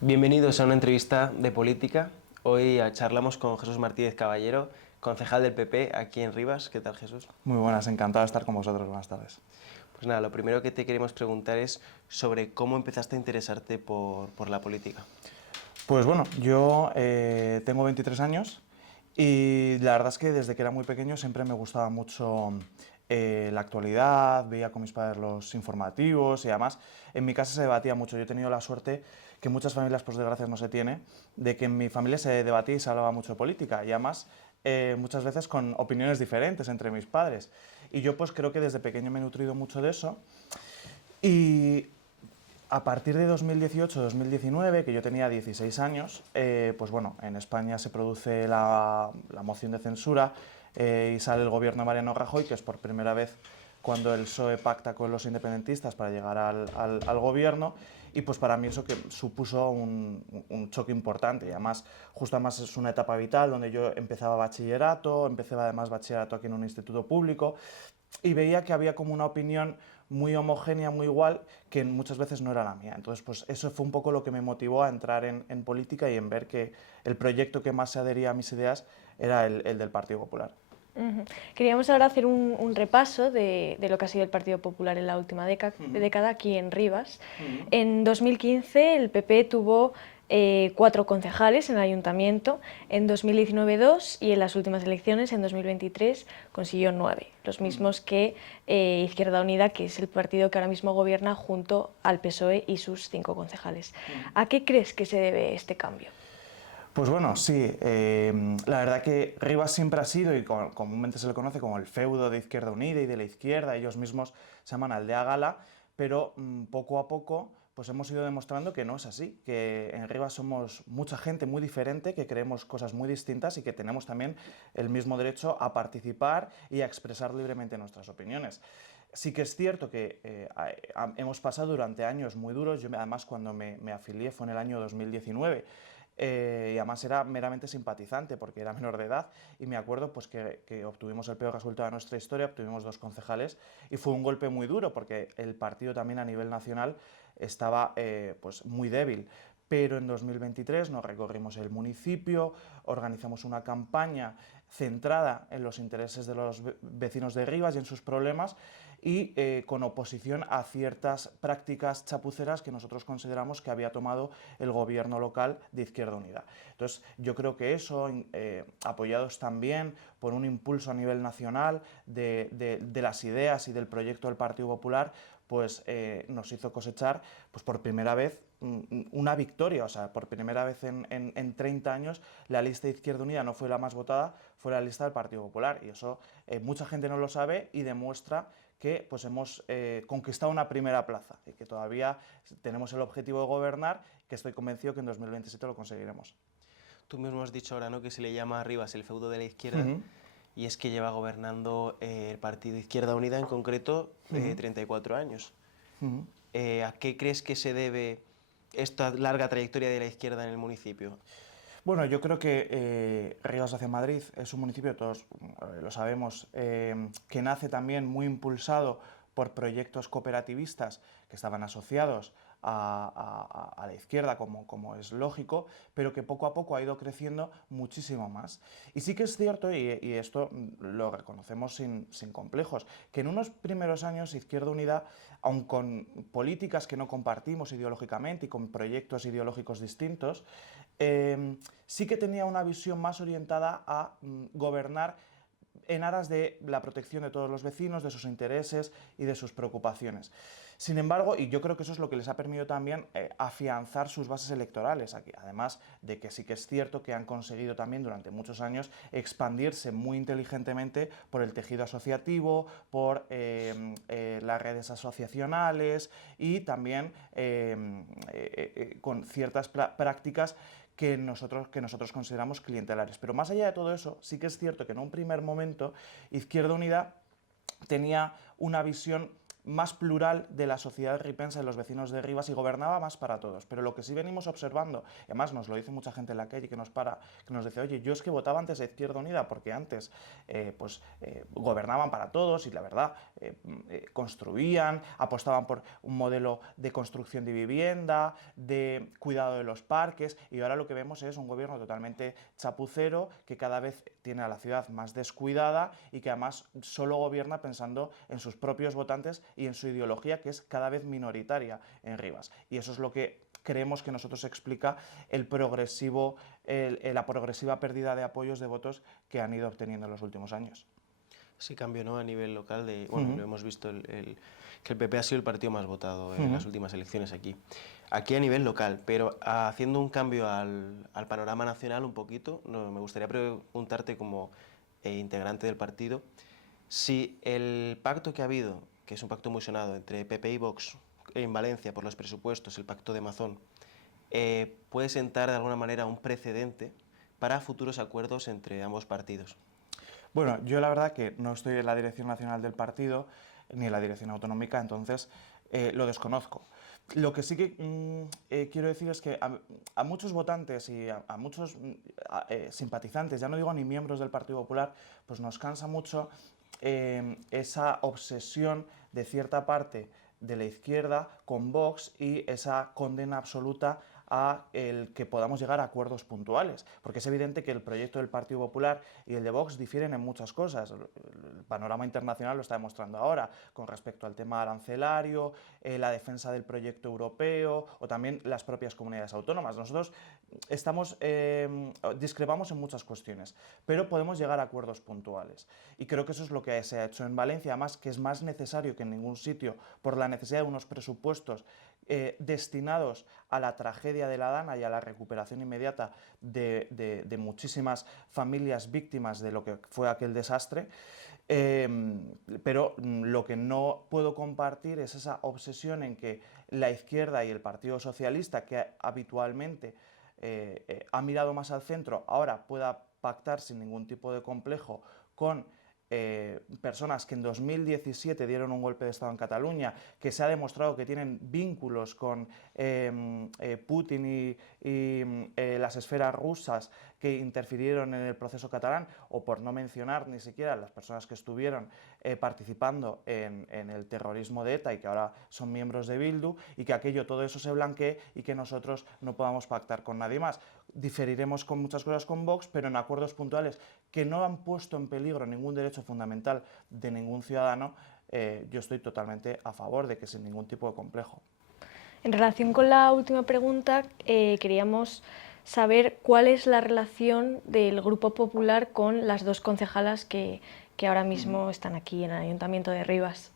Bienvenidos a una entrevista de política. Hoy charlamos con Jesús Martínez Caballero, concejal del PP aquí en Rivas. ¿Qué tal, Jesús? Muy buenas, encantado de estar con vosotros. Buenas tardes. Pues nada, lo primero que te queremos preguntar es sobre cómo empezaste a interesarte por la política. Pues bueno, yo tengo 23 años y la verdad es que desde que era muy pequeño siempre me gustaba mucho la actualidad, veía con mis padres los informativos y además en mi casa se debatía mucho. Yo he tenido la suerte que muchas familias, por desgracia, no se tiene, de que en mi familia se debatía y se hablaba mucho de política y además muchas veces con opiniones diferentes entre mis padres. Y yo pues creo que desde pequeño me he nutrido mucho de eso y a partir de 2018-2019, que yo tenía 16 años, pues bueno, en España se produce la moción de censura y sale el gobierno de Mariano Rajoy, que es por primera vez cuando el PSOE pacta con los independentistas para llegar al gobierno, y pues para mí eso que supuso un choque importante, y además, justo además es una etapa vital donde yo empezaba bachillerato, empecé además bachillerato aquí en un instituto público, y veía que había como una opinión muy homogénea, muy igual, que muchas veces no era la mía. Entonces, pues eso fue un poco lo que me motivó a entrar en política y en ver que el proyecto que más se adhería a mis ideas era el del Partido Popular. Queríamos ahora hacer un repaso de lo que ha sido el Partido Popular en la última década aquí en Rivas. En 2015 el PP tuvo 4 concejales en el ayuntamiento, en 2019 2 y en las últimas elecciones, en 2023, consiguió 9, los mismos que Izquierda Unida, que es el partido que ahora mismo gobierna junto al PSOE y sus 5 concejales. ¿A qué crees que se debe este cambio? Pues bueno, sí, la verdad que Rivas siempre ha sido, y comúnmente se le conoce como el feudo de Izquierda Unida y de la izquierda, ellos mismos se llaman Aldea Gala, pero poco a poco pues hemos ido demostrando que no es así, que en Rivas somos mucha gente muy diferente, que creemos cosas muy distintas y que tenemos también el mismo derecho a participar y a expresar libremente nuestras opiniones. Sí que es cierto que hemos pasado durante años muy duros. Yo además cuando me afilié fue en el año 2019, y además era meramente simpatizante porque era menor de edad, y me acuerdo pues que obtuvimos el peor resultado de nuestra historia, obtuvimos 2 concejales y fue un golpe muy duro porque el partido también a nivel nacional estaba pues muy débil. Pero en 2023 nos recorrimos el municipio, organizamos una campaña centrada en los intereses de los vecinos de Rivas y en sus problemas, y con oposición a ciertas prácticas chapuceras que nosotros consideramos que había tomado el gobierno local de Izquierda Unida. Entonces, yo creo que eso, apoyados también por un impulso a nivel nacional de las ideas y del proyecto del Partido Popular, pues nos hizo cosechar pues por primera vez una victoria. O sea, por primera vez en 30 años la lista de Izquierda Unida no fue la más votada, fue la lista del Partido Popular, y eso mucha gente no lo sabe y demuestra que pues hemos conquistado una primera plaza y que todavía tenemos el objetivo de gobernar, que estoy convencido que en 2027 lo conseguiremos. Tú mismo has dicho ahora, ¿no?, que se le llama a Rivas el feudo de la izquierda, y es que lleva gobernando el partido Izquierda Unida en concreto 34 años. ¿A qué crees que se debe esta larga trayectoria de la izquierda en el municipio? Bueno, yo creo que Rivas hacia Madrid es un municipio, todos lo sabemos, que nace también muy impulsado por proyectos cooperativistas que estaban asociados a la izquierda, como es lógico, pero que poco a poco ha ido creciendo muchísimo más. Y sí que es cierto, y esto lo reconocemos sin complejos, que en unos primeros años Izquierda Unida, aun con políticas que no compartimos ideológicamente y con proyectos ideológicos distintos, sí que tenía una visión más orientada a gobernar en aras de la protección de todos los vecinos, de sus intereses y de sus preocupaciones. Sin embargo, y yo creo que eso es lo que les ha permitido también afianzar sus bases electorales aquí, además de que sí que es cierto que han conseguido también durante muchos años expandirse muy inteligentemente por el tejido asociativo, por las redes asociacionales y también con ciertas prácticas que nosotros consideramos clientelares. Pero más allá de todo eso, sí que es cierto que en un primer momento Izquierda Unida tenía una visión más plural de la sociedad ripense de los vecinos de Rivas y gobernaba más para todos. Pero lo que sí venimos observando, y además nos lo dice mucha gente en la calle que nos dice, oye, yo es que votaba antes a Izquierda Unida porque antes gobernaban para todos y la verdad construían, apostaban por un modelo de construcción de vivienda, de cuidado de los parques, y ahora lo que vemos es un gobierno totalmente chapucero que cada vez tiene a la ciudad más descuidada y que además solo gobierna pensando en sus propios votantes y en su ideología, que es cada vez minoritaria en Rivas. Y eso es lo que creemos que nosotros explica la progresiva pérdida de apoyos de votos que han ido obteniendo en los últimos años. Sí, cambio, ¿no? A nivel local, bueno, lo hemos visto, que el PP ha sido el partido más votado en las últimas elecciones aquí. Aquí a nivel local, pero haciendo un cambio al panorama nacional un poquito, me gustaría preguntarte como integrante del partido, si el pacto que ha habido, que es un pacto muy sonado entre PP y Vox en Valencia por los presupuestos, el pacto de Mazón, puede sentar de alguna manera un precedente para futuros acuerdos entre ambos partidos. Bueno, yo la verdad que no estoy en la dirección nacional del partido, ni en la dirección autonómica, entonces lo desconozco. Lo que sí que quiero decir es que a muchos votantes y a muchos simpatizantes, ya no digo ni miembros del Partido Popular, pues nos cansa mucho esa obsesión de cierta parte de la izquierda con Vox y esa condena absoluta a el que podamos llegar a acuerdos puntuales, porque es evidente que el proyecto del Partido Popular y el de Vox difieren en muchas cosas. El panorama internacional lo está demostrando ahora, con respecto al tema arancelario, la defensa del proyecto europeo o también las propias comunidades autónomas. Nosotros discrepamos en muchas cuestiones, pero podemos llegar a acuerdos puntuales. Y creo que eso es lo que se ha hecho en Valencia, además que es más necesario que en ningún sitio por la necesidad de unos presupuestos destinados a la tragedia de la Dana y a la recuperación inmediata de muchísimas familias víctimas de lo que fue aquel desastre. Pero lo que no puedo compartir es esa obsesión en que la izquierda y el Partido Socialista, que habitualmente ha mirado más al centro, ahora pueda pactar sin ningún tipo de complejo con personas que en 2017 dieron un golpe de Estado en Cataluña, que se ha demostrado que tienen vínculos con Putin y las esferas rusas que interfirieron en el proceso catalán, o por no mencionar ni siquiera las personas que estuvieron participando en el terrorismo de ETA y que ahora son miembros de Bildu, y que todo eso se blanquee y que nosotros no podamos pactar con nadie más. Diferiremos con muchas cosas con Vox, pero en acuerdos puntuales que no han puesto en peligro ningún derecho fundamental de ningún ciudadano, yo estoy totalmente a favor de que sin ningún tipo de complejo. En relación con la última pregunta, queríamos saber cuál es la relación del Grupo Popular con las dos concejalas que ahora mismo están aquí en el Ayuntamiento de Rivas.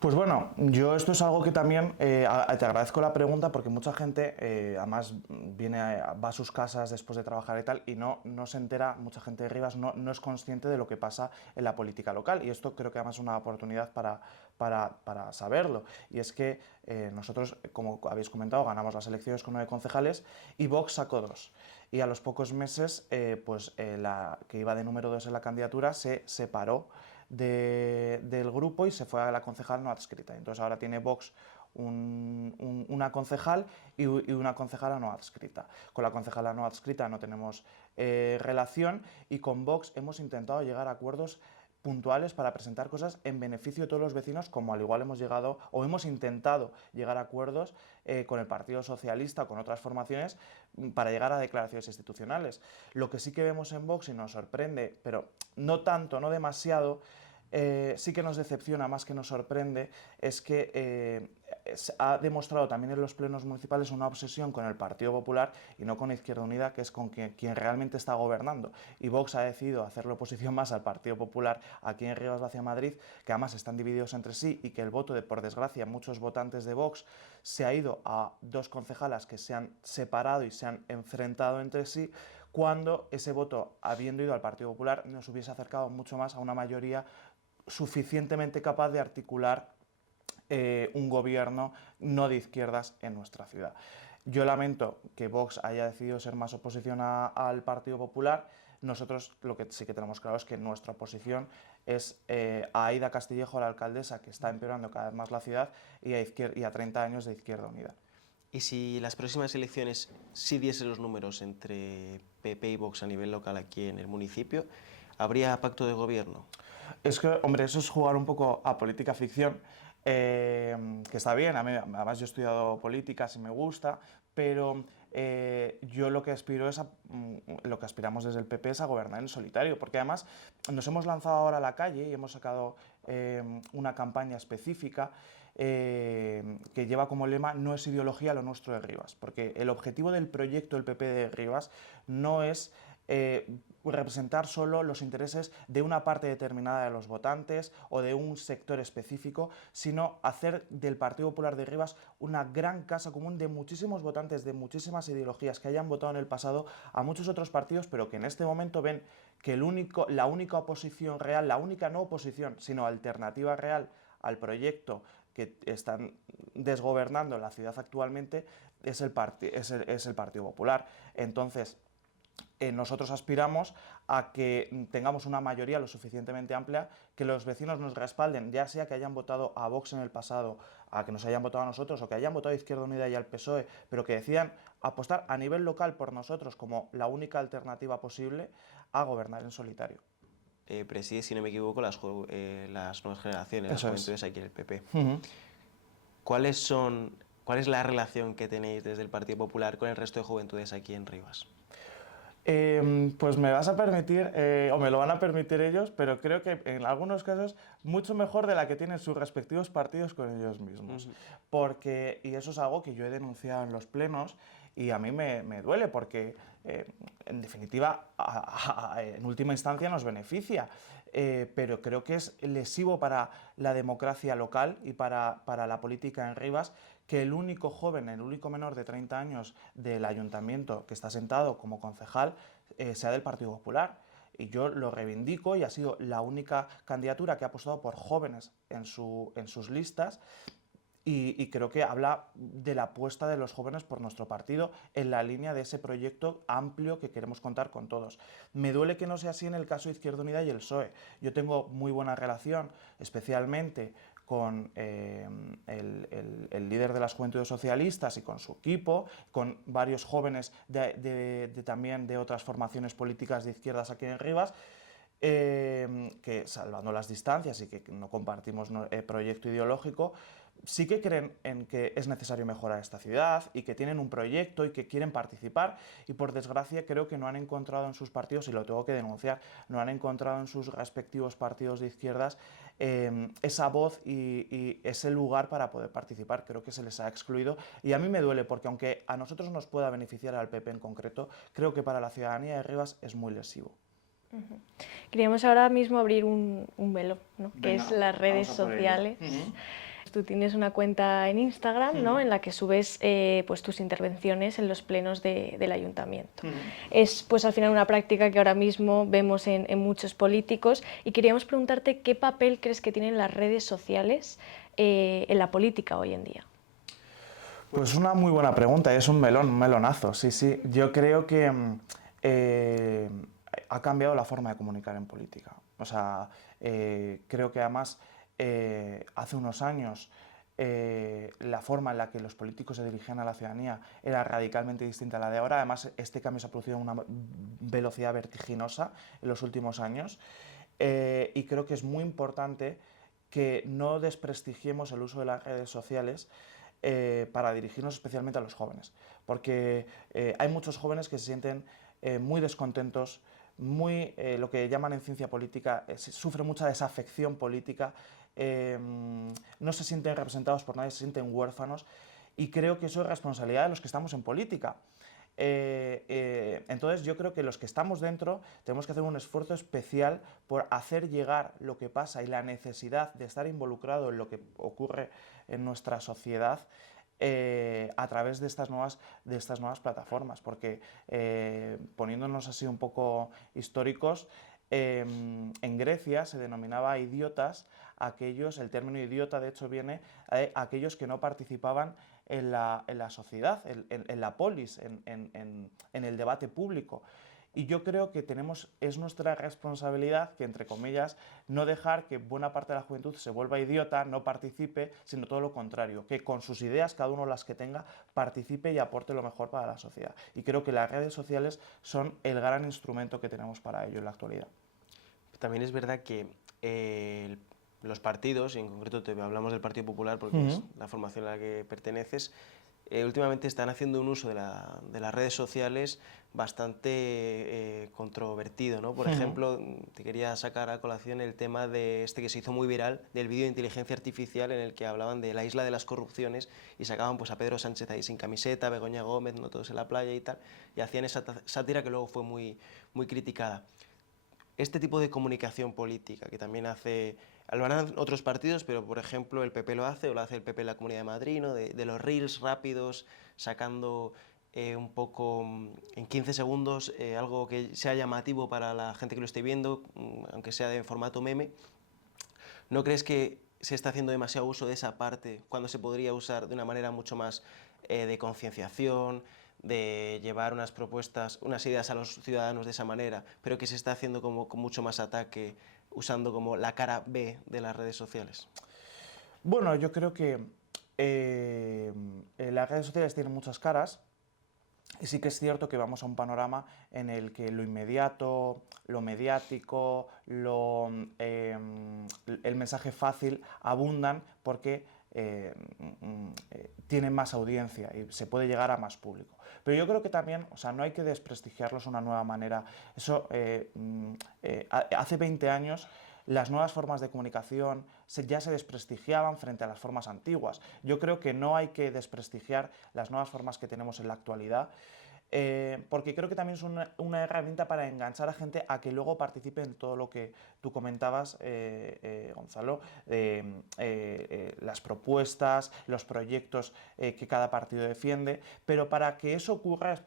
Pues bueno, yo esto es algo que también te agradezco la pregunta, porque mucha gente además va a sus casas después de trabajar y tal y no se entera, mucha gente de Rivas no es consciente de lo que pasa en la política local, y esto creo que además es una oportunidad para saberlo. Y es que nosotros, como habéis comentado, ganamos las elecciones con 9 concejales y Vox sacó 2. Y a los pocos meses, la que iba de número 2 en la candidatura se separó del grupo y se fue a la concejal no adscrita. Entonces ahora tiene Vox una concejal y una concejala no adscrita. Con la concejala no adscrita no tenemos relación, y con Vox hemos intentado llegar a acuerdos puntuales para presentar cosas en beneficio de todos los vecinos, como al igual hemos intentado llegar a acuerdos con el Partido Socialista o con otras formaciones para llegar a declaraciones institucionales. Lo que sí que vemos en Vox y nos sorprende, pero no tanto, no demasiado, sí que nos decepciona más que nos sorprende, es que ha demostrado también en los plenos municipales una obsesión con el Partido Popular y no con Izquierda Unida, que es con quien realmente está gobernando. Y Vox ha decidido hacerle oposición más al Partido Popular aquí en Rivas Vacia, Madrid, que además están divididos entre sí, y que el voto por desgracia, muchos votantes de Vox se ha ido a dos concejalas que se han separado y se han enfrentado entre sí, cuando ese voto, habiendo ido al Partido Popular, nos hubiese acercado mucho más a una mayoría suficientemente capaz de articular un gobierno no de izquierdas en nuestra ciudad. Yo lamento que Vox haya decidido ser más oposición al Partido Popular. Nosotros lo que sí que tenemos claro es que nuestra oposición es a Aída Castillejo, la alcaldesa, que está empeorando cada vez más la ciudad, y a 30 años de Izquierda Unida. ¿Y si las próximas elecciones sí diesen los números entre PP y Vox a nivel local aquí en el municipio, habría pacto de gobierno? Es que, hombre, eso es jugar un poco a política ficción, que está bien, a mí, además yo he estudiado políticas y me gusta, pero yo lo que aspiro es lo que aspiramos desde el PP es a gobernar en solitario, porque además nos hemos lanzado ahora a la calle y hemos sacado una campaña específica que lleva como lema "no es ideología lo nuestro de Rivas", porque el objetivo del proyecto del PP de Rivas no es representar solo los intereses de una parte determinada de los votantes o de un sector específico, sino hacer del Partido Popular de Rivas una gran casa común de muchísimos votantes, de muchísimas ideologías que hayan votado en el pasado a muchos otros partidos, pero que en este momento ven que la única oposición real, la única no oposición, sino alternativa real al proyecto que están desgobernando la ciudad actualmente es el Partido Popular. Entonces, nosotros aspiramos a que tengamos una mayoría lo suficientemente amplia, que los vecinos nos respalden, ya sea que hayan votado a Vox en el pasado, a que nos hayan votado a nosotros o que hayan votado a Izquierda Unida y al PSOE, pero que decidan apostar a nivel local por nosotros como la única alternativa posible a gobernar en solitario. Preside, si no me equivoco, las nuevas generaciones, las juventudes aquí en el PP. ¿Cuál es la relación que tenéis desde el Partido Popular con el resto de juventudes aquí en Rivas? Pues me vas a permitir, o me lo van a permitir ellos, pero creo que en algunos casos mucho mejor de la que tienen sus respectivos partidos con ellos mismos. Porque, y eso es algo que yo he denunciado en los plenos y a mí me duele porque, en definitiva, en última instancia nos beneficia. Pero creo que es lesivo para la democracia local y para la política en Rivas que el único joven, el único menor de 30 años del ayuntamiento que está sentado como concejal sea del Partido Popular. Y yo lo reivindico y ha sido la única candidatura que ha apostado por jóvenes en sus listas. Y creo que habla de la apuesta de los jóvenes por nuestro partido en la línea de ese proyecto amplio que queremos contar con todos. Me duele que no sea así en el caso de Izquierda Unida y el PSOE. Yo tengo muy buena relación, especialmente con el líder de las Juventudes Socialistas y con su equipo, con varios jóvenes también de otras formaciones políticas de izquierdas aquí en Rivas, que salvando las distancias y que no compartimos proyecto ideológico, sí que creen en que es necesario mejorar esta ciudad y que tienen un proyecto y que quieren participar y por desgracia creo que no han encontrado en sus partidos, y lo tengo que denunciar, no han encontrado en sus respectivos partidos de izquierdas esa voz y ese lugar para poder participar. Creo que se les ha excluido y a mí me duele porque aunque a nosotros nos pueda beneficiar al PP en concreto, creo que para la ciudadanía de Rivas es muy lesivo. Queríamos ahora mismo abrir un velo, ¿no? Venga, que es las redes sociales. Tú tienes una cuenta en Instagram, ¿no? en la que subes pues, tus intervenciones en los plenos del ayuntamiento. Es pues, al final una práctica que ahora mismo vemos en muchos políticos y queríamos preguntarte qué papel crees que tienen las redes sociales en la política hoy en día. Pues una muy buena pregunta, es un melonazo, sí, sí. Yo creo que ha cambiado la forma de comunicar en política. O sea, creo que además hace unos años la forma en la que los políticos se dirigían a la ciudadanía era radicalmente distinta a la de ahora. Además, este cambio se ha producido a una velocidad vertiginosa en los últimos años y creo que es muy importante que no desprestigiemos el uso de las redes sociales para dirigirnos especialmente a los jóvenes, porque hay muchos jóvenes que se sienten muy descontentos, lo que llaman en ciencia política, sufren mucha desafección política, no se sienten representados por nadie, se sienten huérfanos, y creo que eso es responsabilidad de los que estamos en política. Entonces yo creo que los que estamos dentro tenemos que hacer un esfuerzo especial por hacer llegar lo que pasa y la necesidad de estar involucrado en lo que ocurre en nuestra sociedad a través de estas nuevas plataformas, porque poniéndonos así un poco históricos, en Grecia se denominaba idiotas el término idiota de hecho viene a aquellos que no participaban en la sociedad, en la polis, en el debate público. Y yo creo que es nuestra responsabilidad que, entre comillas, no dejar que buena parte de la juventud se vuelva idiota, no participe, sino todo lo contrario, que con sus ideas, cada uno las que tenga, participe y aporte lo mejor para la sociedad. Y creo que las redes sociales son el gran instrumento que tenemos para ello en la actualidad. También es verdad que los partidos, y en concreto hablamos del Partido Popular porque es la formación a la que perteneces, últimamente están haciendo un uso de las redes sociales bastante controvertido, ¿no? Por ejemplo, te quería sacar a colación el tema de este que se hizo muy viral, del vídeo de inteligencia artificial en el que hablaban de la isla de las corrupciones y sacaban pues, a Pedro Sánchez ahí sin camiseta, Begoña Gómez, no todos en la playa y tal, y hacían esa sátira que luego fue muy criticada. Este tipo de comunicación política que también lo harán otros partidos, pero por ejemplo el PP lo hace, o lo hace el PP en la Comunidad de Madrid, ¿no? de los reels rápidos, sacando un poco en 15 segundos algo que sea llamativo para la gente que lo esté viendo, aunque sea de formato meme. ¿No crees que se está haciendo demasiado uso de esa parte cuando se podría usar de una manera mucho más de concienciación, de llevar unas propuestas, unas ideas a los ciudadanos de esa manera, pero que se está haciendo como con mucho más ataque, usando como la cara B de las redes sociales? Bueno, yo creo que las redes sociales tienen muchas caras y sí que es cierto que vamos a un panorama en el que lo inmediato, lo mediático, el mensaje fácil abundan porque tienen más audiencia y se puede llegar a más público. Pero yo creo que también, o sea, no hay que desprestigiarlos de una nueva manera. Eso, hace 20 años las nuevas formas de comunicación ya se desprestigiaban frente a las formas antiguas. Yo creo que no hay que desprestigiar las nuevas formas que tenemos en la actualidad, porque creo que también es una herramienta para enganchar a gente a que luego participe en todo lo que tú comentabas, Gonzalo, las propuestas, los proyectos que cada partido defiende, pero para que eso ocurra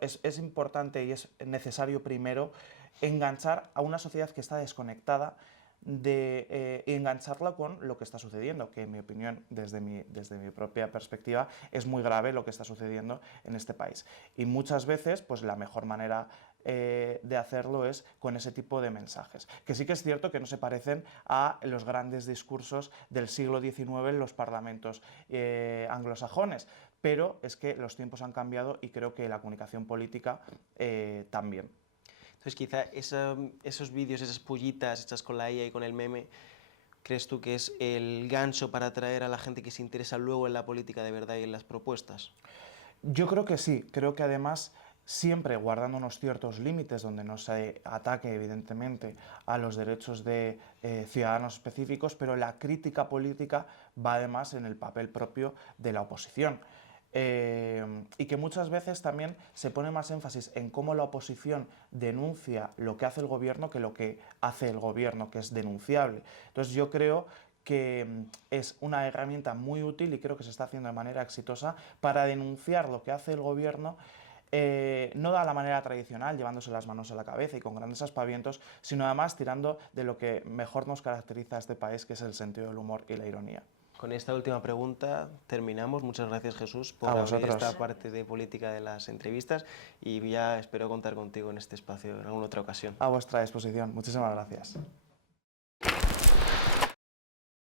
es importante y es necesario primero enganchar a una sociedad que está desconectada y engancharla con lo que está sucediendo, que en mi opinión, desde mi propia perspectiva, es muy grave lo que está sucediendo en este país. Y muchas veces, pues la mejor manera de hacerlo es con ese tipo de mensajes, que sí que es cierto que no se parecen a los grandes discursos del siglo XIX en los parlamentos anglosajones, pero es que los tiempos han cambiado y creo que la comunicación política también. Entonces quizá esos vídeos, esas pullitas hechas con la IA y con el meme, ¿crees tú que es el gancho para atraer a la gente que se interesa luego en la política de verdad y en las propuestas? Yo creo que sí, creo que además siempre guardando unos ciertos límites donde no se ataque evidentemente a los derechos de ciudadanos específicos, pero la crítica política va además en el papel propio de la oposición. Y que muchas veces también se pone más énfasis en cómo la oposición denuncia lo que hace el gobierno que lo que hace el gobierno, que es denunciable. Entonces yo creo que es una herramienta muy útil y creo que se está haciendo de manera exitosa para denunciar lo que hace el gobierno, no de la manera tradicional, llevándose las manos a la cabeza y con grandes aspavientos, sino además tirando de lo que mejor nos caracteriza a este país, que es el sentido del humor y la ironía. Con esta última pregunta terminamos. Muchas gracias, Jesús, por abrir esta parte de política de las entrevistas y ya espero contar contigo en este espacio en alguna otra ocasión. A vuestra disposición. Muchísimas gracias.